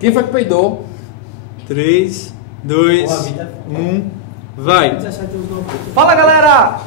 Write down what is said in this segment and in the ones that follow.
Quem foi que peidou? 3, 2, 1, vai! Fala, galera!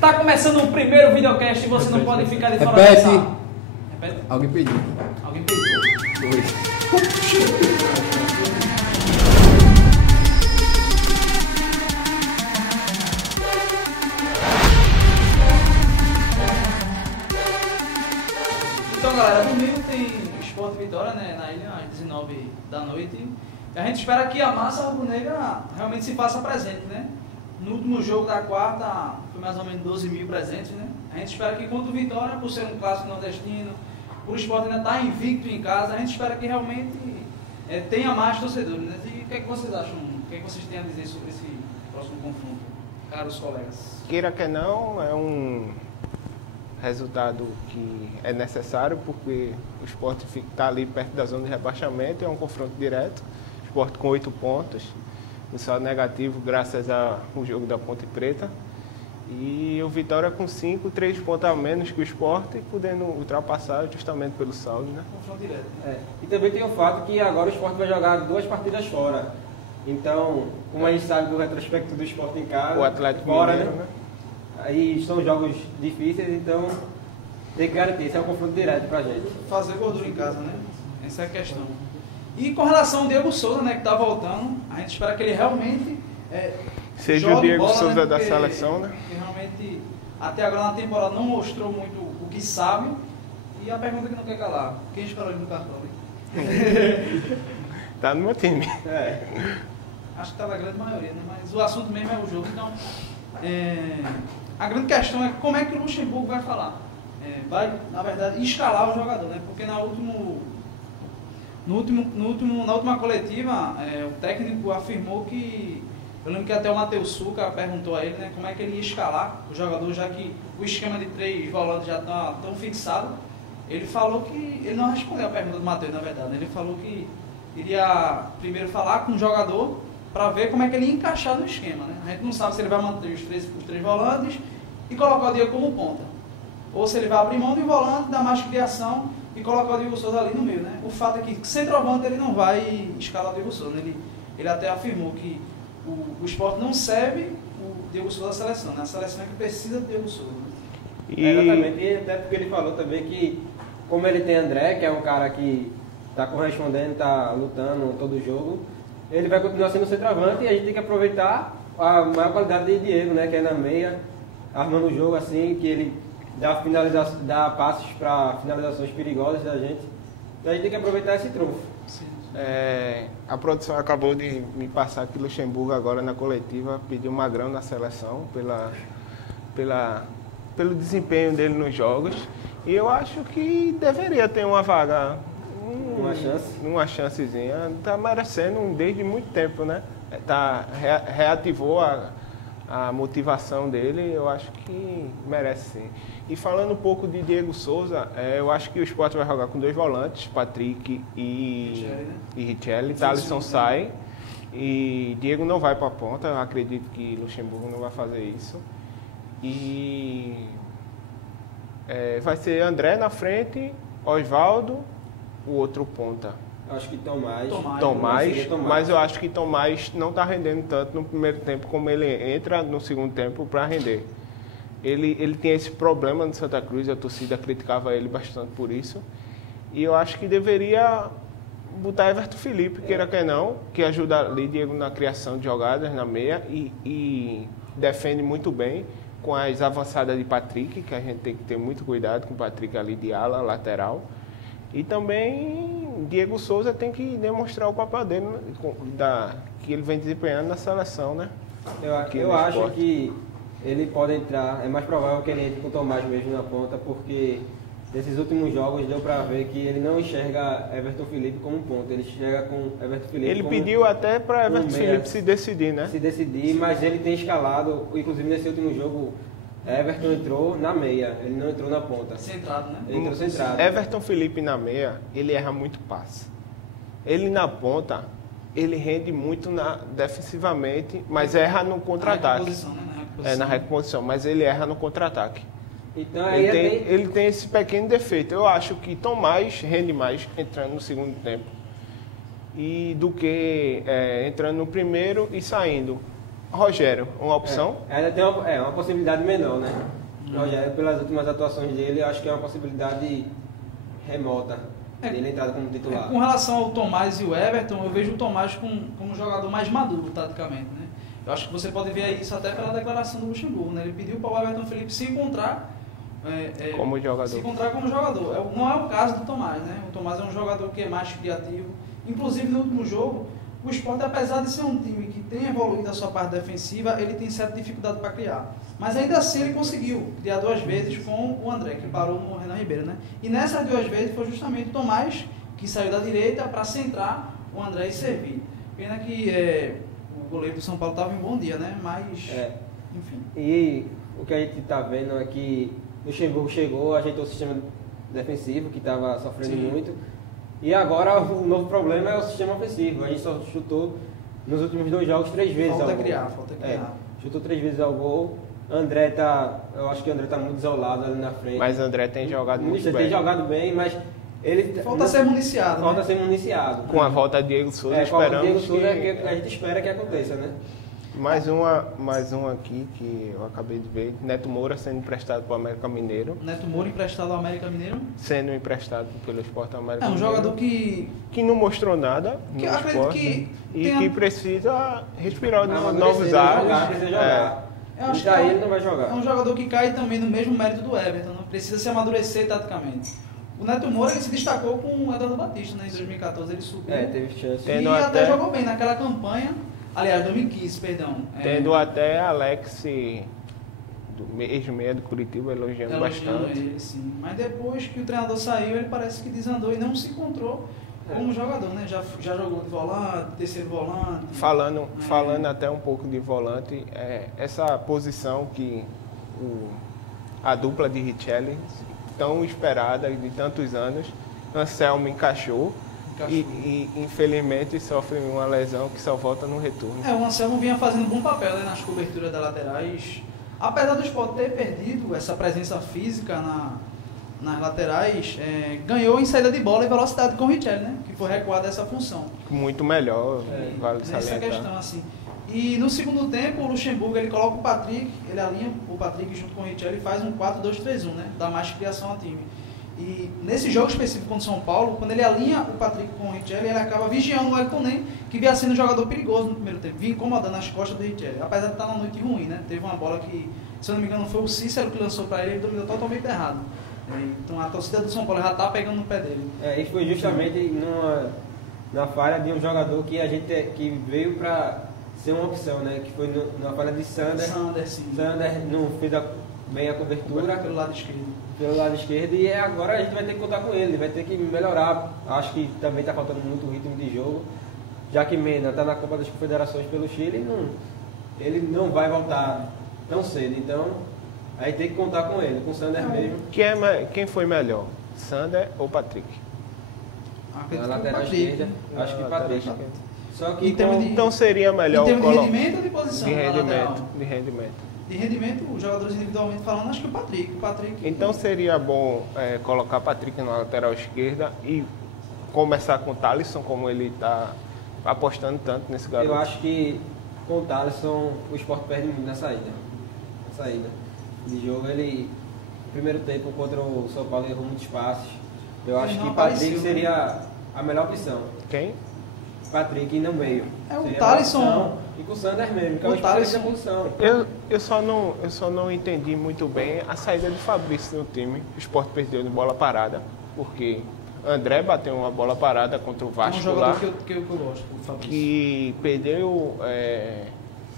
Tá começando o primeiro videocast e você não pode ficar de fora Repete. dessa. Repete. Alguém pediu. Alguém pediu. Dois. Então, galera, domingo tem Sport Vitória, né, na ilha, às 19 da noite. E a gente espera que a massa rubro-negra realmente se faça presente, né? No último jogo da quarta, foi mais ou menos 12 mil presentes, né? A gente espera que contra o Vitória, por ser um clássico nordestino, por o Sport ainda estar invicto em casa, a gente espera que realmente tenha mais torcedores, né? E o que é que vocês acham? O que é que vocês têm a dizer sobre esse próximo confronto, caros colegas? Queira que não, é um resultado que é necessário, porque o Sport está ali perto da zona de rebaixamento, é um confronto direto. O Sport com 8 pontos, um saldo negativo graças ao jogo da Ponte Preta. E o Vitória com 5, 3 pontos a menos que o Sport, podendo ultrapassar justamente pelo saldo, né? Confronto direto. E também tem o fato que agora o Sport vai jogar 2 partidas fora. Então, como a gente sabe do retrospecto do Sport em casa, O Atlético fora, Mineiro, né? Aí são jogos difíceis, então tem que garantir, esse é um confronto direto pra gente. Fazer gordura em casa, né? Essa é a questão. E com relação ao Diego Souza, né, que tá voltando, a gente espera que ele realmente Seja jogue o Diego bola, Souza né, da porque seleção, né? ele realmente, até agora na temporada, não mostrou muito o que sabe. E a pergunta que não quer calar, quem escalou ele no cartão? Tá no meu time. Acho que tá na grande maioria, né? Mas o assunto mesmo é o jogo, então... a grande questão é como é que o Luxemburgo vai falar. Vai, na verdade, escalar o jogador, né? Porque na última coletiva, o técnico afirmou que... Eu lembro que até o Matheus Suca perguntou a ele, né, como é que ele ia escalar o jogador, já que o esquema de 3 volantes já está tão fixado. Ele falou que... Ele não respondeu a pergunta do Matheus, na verdade, né? Ele falou que iria primeiro falar com o jogador para ver como é que ele ia encaixar no esquema, né? A gente não sabe se ele vai manter os três volantes e colocar o Diego como ponta. Ou se ele vai abrir mão do volante, dar mais criação e colocar o Diego Souza ali no meio, né? O fato é que centroavante ele não vai escalar o Diego Souza, né? Ele até afirmou que o Sport não serve o Diego Souza à seleção, né? A seleção é que precisa do Diego Souza. Exatamente, e até porque ele falou também que, como ele tem André, que é um cara que está correspondendo, está lutando todo jogo, ele vai continuar sendo centroavante e a gente tem que aproveitar a maior qualidade de Diego, né? Que é na meia, armando o jogo assim, que ele dá passes para finalizações perigosas da gente. Então a gente tem que aproveitar esse trunfo. A produção acabou de me passar que Luxemburgo agora na coletiva pediu uma grana na seleção pelo desempenho dele nos jogos. E eu acho que deveria ter uma vaga, uma chancezinha. Está merecendo desde muito tempo, né? Reativou a motivação dele, eu acho que merece sim. E falando um pouco de Diego Souza, eu acho que o Sport vai jogar com 2 volantes, Patrick e Richelli. Thalisson sai e Diego não vai para a ponta, eu acredito que Luxemburgo não vai fazer isso. E vai ser André na frente, Osvaldo, o outro ponta. Acho que Tomás, mas eu acho que Tomás não está rendendo tanto no primeiro tempo como ele entra no segundo tempo para render. Ele tem esse problema no Santa Cruz, a torcida criticava ele bastante por isso. E eu acho que deveria botar Everton Felipe, queira que não, que ajuda ali Diego na criação de jogadas na meia e defende muito bem com as avançadas de Patrick, que a gente tem que ter muito cuidado com o Patrick ali de ala, lateral. E também Diego Souza tem que demonstrar o papel dele, que ele vem desempenhando na seleção, né? Eu acho que ele pode entrar, é mais provável que ele entre com o Tomás mesmo na ponta, porque nesses últimos jogos deu para ver que ele não enxerga Everton Felipe como ponta, ele enxerga com Everton Felipe Ele como pediu até para Everton Felipe se decidir, né? Se decidir, mas ele tem escalado, inclusive nesse último jogo, Everton entrou na meia, ele não entrou na ponta. Centrado, né? Ele entrou centrado. Everton Felipe na meia, ele erra muito passe. Ele na ponta, ele rende muito defensivamente, mas erra no contra-ataque. Na recomposição, Na recomposição, mas ele erra no contra-ataque. Então aí Ele tem esse pequeno defeito. Eu acho que Tomás rende mais entrando no segundo tempo do que entrando no primeiro e saindo. Rogério, uma opção? Ainda tem uma possibilidade menor, né? Rogério, pelas últimas atuações dele, eu acho que é uma possibilidade remota dele entrar como titular. Com relação ao Tomás e o Everton, eu vejo o Tomás como um jogador mais maduro, taticamente, né? Eu acho que você pode ver isso até pela declaração do Luxemburgo, né? Ele pediu para o Everton Felipe se encontrar como jogador. Se encontrar como jogador. Não é o caso do Tomás, né? O Tomás é um jogador que é mais criativo. Inclusive, no último jogo, o Sport, apesar de ser um time que tem evoluído a sua parte defensiva, ele tem certa dificuldade para criar. Mas ainda assim ele conseguiu criar 2 vezes com o André, que parou no Renan Ribeiro, né? E nessas 2 vezes foi justamente o Tomás que saiu da direita para centrar o André e servir. Pena que o goleiro do São Paulo estava em bom dia, né? Mas, enfim. E o que a gente está vendo é que o Luxemburgo chegou, ajeitou o sistema defensivo, que estava sofrendo muito. E agora o novo problema é o sistema ofensivo. A gente só chutou nos últimos 2 jogos 3 vezes falta ao gol. Falta criar. Chutou 3 vezes ao gol. Eu acho que o André está muito isolado ali na frente. Mas o André tem jogado muito bem. Tem jogado bem, mas ele... Falta ser municiado. Falta né? ser municiado. Com a volta de Diego Souza, esperamos com Diego Souza que a gente espera que aconteça, né? Mais uma aqui que eu acabei de ver. Neto Moura sendo emprestado para o América Mineiro. Neto Moura emprestado ao América Mineiro. Sendo emprestado pelo Sport América Mineiro. É um jogador que não mostrou nada no Sport. Que precisa respirar novos ares. Eu acho que ele não vai jogar. É um jogador que cai também no mesmo mérito do Everton. Não precisa se amadurecer taticamente. O Neto Moura ele se destacou com o Eduardo Batista, né? Em 2014 ele subiu. Teve chance. E até jogou bem naquela campanha. Aliás, 2015, perdão. Tendo até Alex, do ex-meia do Curitiba, elogiando bastante. Ele, sim. Mas depois que o treinador saiu, ele parece que desandou e não se encontrou como jogador, né? Já jogou de volante, terceiro volante. Falando até um pouco de volante, essa posição que a dupla de Richelli, tão esperada de tantos anos, Anselmo encaixou. E infelizmente sofre uma lesão que só volta no retorno. O Anselmo vinha fazendo um bom papel, né, nas coberturas das laterais. Apesar do Sport ter perdido essa presença física nas laterais, ganhou em saída de bola e velocidade com o Richelli, né, que foi recuado essa função. Muito melhor, vale salientar. Nessa questão, assim. E no segundo tempo, o Luxemburgo ele coloca o Patrick, ele alinha o Patrick junto com o Richelli e faz um 4-2-3-1, né, dá mais criação ao time. E nesse jogo específico contra o São Paulo, quando ele alinha o Patrick com o Richelli, ele acaba vigiando o Wellington Nem, que vinha sendo um jogador perigoso no primeiro tempo, vinha incomodando as costas do Richelli, apesar de estar numa noite ruim, né? Teve uma bola que, se eu não me engano, foi o Cícero que lançou para ele e dominou totalmente errado. Então a torcida do São Paulo já está pegando no pé dele. E foi justamente na falha de um jogador que veio para ser uma opção, né? Que foi na falha de Sander. Sander não fez bem a cobertura pelo lado esquerdo. E agora a gente vai ter que contar com ele, vai ter que melhorar. Acho que também está faltando muito ritmo de jogo, já que Mena está na Copa das Confederações pelo Chile, ele não vai voltar tão cedo, então aí tem que contar com ele, com o Sander mesmo. Quem foi melhor, Sander ou Patrick? Na lateral esquerda, acho que Patrick. Só que então seria melhor em termos de rendimento ou de posição? De rendimento. De rendimento, os jogadores individualmente falando, acho que o Patrick. Então seria bom colocar Patrick na lateral esquerda e começar com o Thalisson, como ele está apostando tanto nesse garoto. Eu acho que com o Thalisson o Sport perde muito na saída. De jogo, no primeiro tempo contra o São Paulo errou muitos passes. Eu acho que Patrick seria a melhor opção. Quem? Patrick no meio. O Thalisson. E com o Sander mesmo, que é o Thalisson da posição. Eu só não entendi muito bem a saída de Fabrício no time. O Sport perdeu de bola parada, porque André bateu uma bola parada contra o Vasco lá. Que eu gosto, o Fabrício. Que perdeu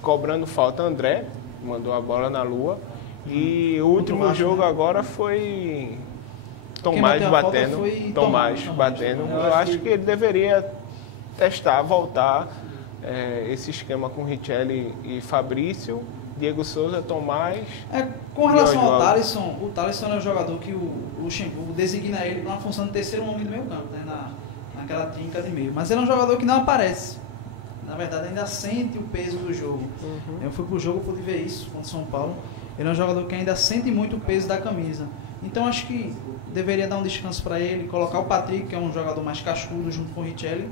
cobrando falta. André mandou a bola na lua. E o último jogo agora foi Tomás batendo. Tomás batendo. Eu acho que ele deveria testar, voltar esse esquema com Richelli e Fabrício, Diego Souza, Tomás. Com relação ao Thalisson, o Thalisson é um jogador que o Luxemburgo designa ele para uma função de terceiro homem do meio campo, né, naquela trinca de meio. Mas ele é um jogador que não aparece. Na verdade, ainda sente o peso do jogo. Eu fui pro jogo, pude ver isso contra o São Paulo. ele é um jogador que ainda sente muito o peso da camisa. Então acho que deveria dar um descanso para ele, colocar o Patrick, que é um jogador mais cascudo, junto com o Richelli,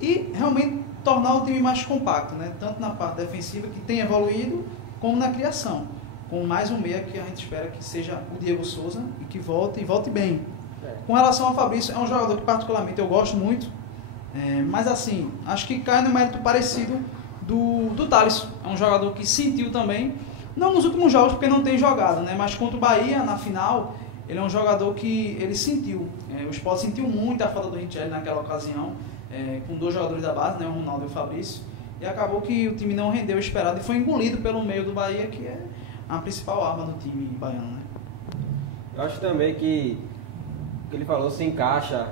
e realmente tornar o time mais compacto, né? Tanto na parte defensiva, que tem evoluído, como na criação. Com mais um meia que a gente espera que seja o Diego Souza e que volte bem. Com relação ao Fabrício, é um jogador que particularmente eu gosto muito, mas assim, acho que cai no mérito parecido do Thalisson. É um jogador que sentiu também, não nos últimos jogos porque não tem jogado, né? Mas contra o Bahia, na final, ele é um jogador que ele sentiu. O Sport sentiu muito a falta do Richelli naquela ocasião, com 2 jogadores da base, né? O Ronaldo e o Fabrício, e acabou que o time não rendeu o esperado e foi engolido pelo meio do Bahia, que é a principal arma do time baiano, né? Eu acho também que o que ele falou se encaixa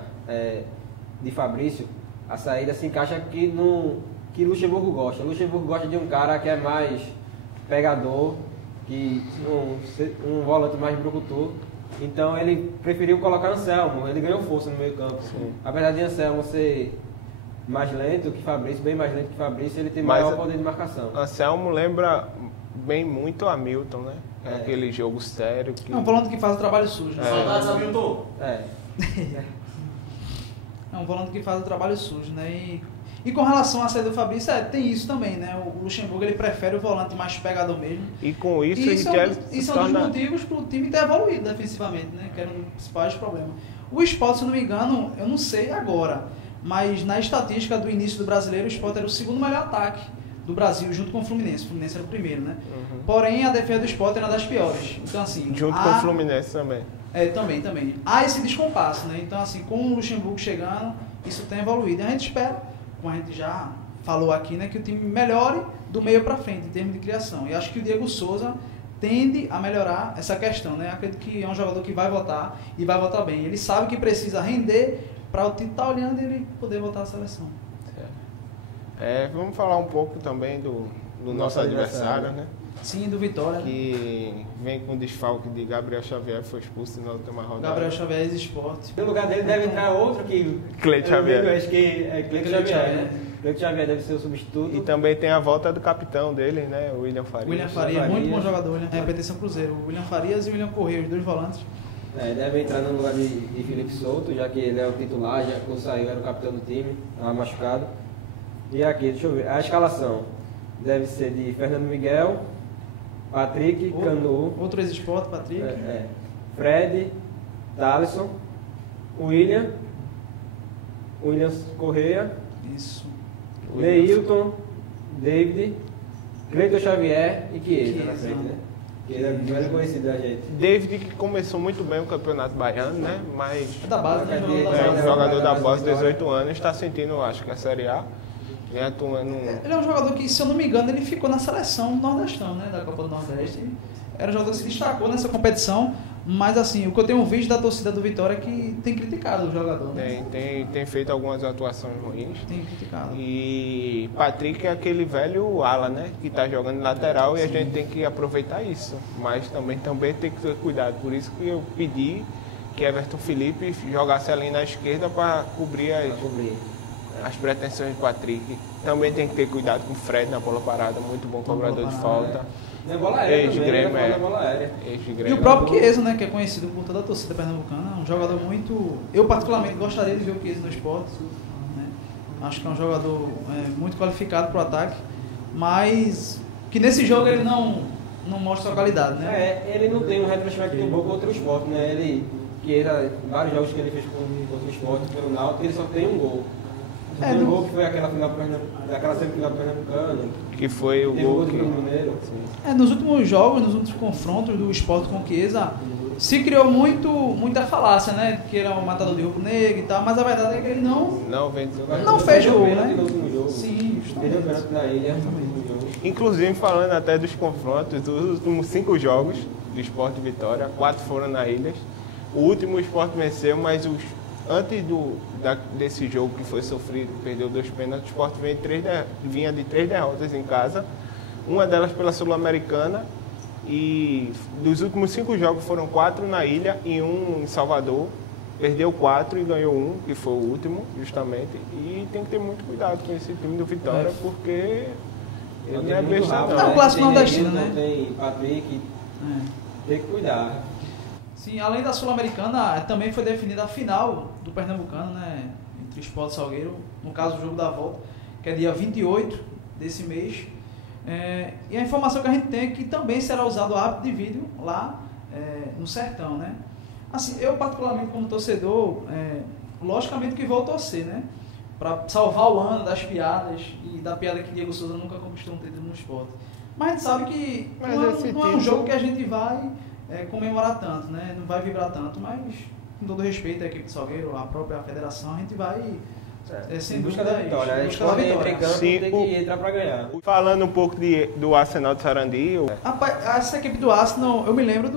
de Fabrício, a saída se encaixa que Luxemburgo gosta. Luxemburgo gosta de um cara que é mais pegador, que um volante mais brucutu. Então ele preferiu colocar Anselmo, ele ganhou força no meio campo. Sim. Apesar de Anselmo ser mais lento que Fabrício, bem mais lento que Fabrício, ele tem maior poder de marcação. Anselmo lembra bem muito a Hamilton, né? Aquele jogo sério. Que... É um volante que faz o trabalho sujo. Saudades, Hamilton. É um volante que faz o trabalho sujo, né? E com relação à saída do Fabrício, tem isso também, né? O Luxemburgo ele prefere o volante mais pegador mesmo. E com isso, isso é um dos motivos para o time ter evoluído defensivamente, né? Que era um dos principais problemas. O Sport, se não me engano, eu não sei agora, mas na estatística do início do Brasileiro, o Sport era o segundo melhor ataque do Brasil, junto com o Fluminense. O Fluminense era o primeiro, né? Uhum. Porém, a defesa do Sport era uma das piores. Então, assim... Junto com o Fluminense também. Também. Há esse descompasso, né? Então, assim, com o Luxemburgo chegando, isso tem evoluído. E a gente espera, como a gente já falou aqui, né, que o time melhore do meio para frente, em termos de criação. E acho que o Diego Souza tende a melhorar essa questão, né? Acredito que é um jogador que vai voltar e vai voltar bem. Ele sabe que precisa render para o time estar olhando e ele poder voltar à seleção. Vamos falar um pouco também do nosso adversário, né? Sim, do Vitória. Que vem com o desfalque de Gabriel Xavier, foi expulso na última rodada. Gabriel Xavier ex-Sport. No lugar dele deve entrar outro que... Cleito Xavier. Acho que é Cleito Xavier, né? Cleito Xavier deve ser o substituto. E também tem a volta do capitão dele, né? O William Farias. William Farias, muito bom jogador, né? Repetição Cruzeiro. O William Farias e o William Correia, os 2 volantes. Deve entrar no lugar de Felipe Souto, já que ele é o titular, já quando saiu era o capitão do time, estava machucado. E aqui, deixa eu ver, a escalação deve ser de Fernando Miguel, Patrick, Canu. Outro ex-Sport, Patrick. Fred, Thalisson, William Correia. Isso. Leilton, David, Cleiton Xavier e Chiesa na frente, né? Que ele é bem conhecido da gente. David, que começou muito bem o Campeonato Baiano, né? Mas é da base, né? Um jogador da base, 18 anos, está sentindo, acho que a Série A. Ele é um jogador que, se eu não me engano, ele ficou na seleção do Nordestão, né? Da Copa do Nordeste. Era um jogador que se destacou nessa competição, mas assim, o que eu tenho visto da torcida do Vitória é que tem criticado o jogador. Né? Tem feito algumas atuações ruins. Tem criticado. E Patrick é aquele velho ala, né? Que está jogando lateral. Sim. E a gente tem que aproveitar isso. Mas também tem que ter cuidado. Por isso que eu pedi que Everton Felipe jogasse ali na esquerda para cobrir as pretensões de Patrick. Também tem que ter cuidado com o Fred na bola parada, muito bom cobrador de falta. Na bola aérea E o próprio Chiesa, né, que é conhecido por toda a torcida pernambucana, um jogador muito... Eu particularmente gostaria de ver o Chiesa no esporte, né? Acho que é um jogador muito qualificado para o ataque, mas que nesse jogo ele não mostra a qualidade, né? Ele não tem um retrospecto bom contra o Sport, né? Vários jogos que ele fez contra o Sport pelo Náutico, ele só tem um gol. O gol que foi daquela semifinal pernambucana. Que foi o gol que... Nos últimos jogos, nos últimos confrontos do Sport com o Chiesa, se criou muita falácia, né? Que ele é um matador de rubro-negro e tal, mas a verdade é que ele não fez gol, né? Sim, justamente. Inclusive, falando até dos confrontos, dos últimos 5 jogos do Sport Vitória, 4 foram na Ilhas. O último o Sport venceu, mas antes desse jogo que foi sofrido, perdeu 2 pênaltis, o Sport vinha de 3 derrotas em casa, uma delas pela Sul-Americana, e dos últimos 5 jogos foram 4 na ilha e 1 em Salvador. Perdeu 4 e ganhou 1, que foi o último, justamente. E tem que ter muito cuidado com esse time do Vitória, porque ele não é besta não. É um clássico nordestino, né? Tem Patrick, Tem que cuidar. Sim, além da Sul-Americana, também foi definida a final do Pernambucano, né? Entre Sport e Salgueiro, no caso o jogo da volta, que é dia 28 desse mês. E a informação que a gente tem é que também será usado o árbitro de vídeo lá no Sertão, né? Assim, eu particularmente como torcedor, logicamente que vou torcer, né? Para salvar o ano das piadas e da piada que Diego Souza nunca conquistou um título no esporte. Mas a gente sabe que não é um jogo que a gente vai comemorar tanto, né? Não vai vibrar tanto, mas com todo respeito à equipe de Salgueiro, à própria federação, a gente vai sem busca dúvida da vitória. A gente busca da pode entrar em vitória. campo, Sim, tem que entrar para ganhar. Falando um pouco do Arsenal de Sarandi, Rapaz, essa equipe do Arsenal, eu me lembro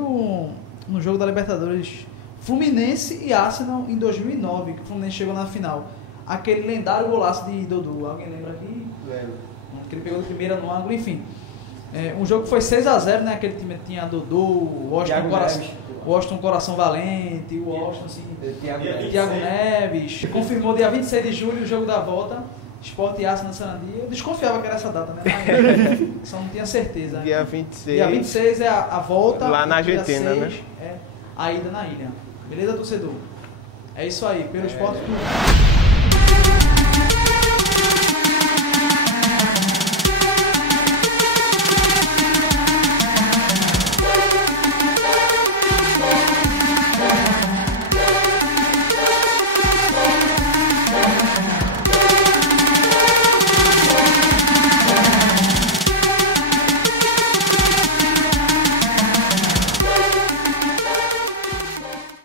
no jogo da Libertadores Fluminense e Arsenal em 2009, que o Fluminense chegou na final. Aquele lendário golaço de Dodô, alguém lembra aqui? Lembro. Que ele pegou de primeira no ângulo, enfim. Um jogo que foi 6-0, né? Aquele time tinha Dodô, o Washington Coração Valente, o Washington, assim, Thiago Neves. Confirmou dia 26 de julho o jogo da volta, Sport e Arsenal na Sarandi. Eu desconfiava que era essa data, né? Mas só não tinha certeza. dia 26. Dia 26 é a volta. Lá na dia Argentina, 6 né? É a ida na ilha. Beleza, torcedor? É isso aí, pelo Sport Clube.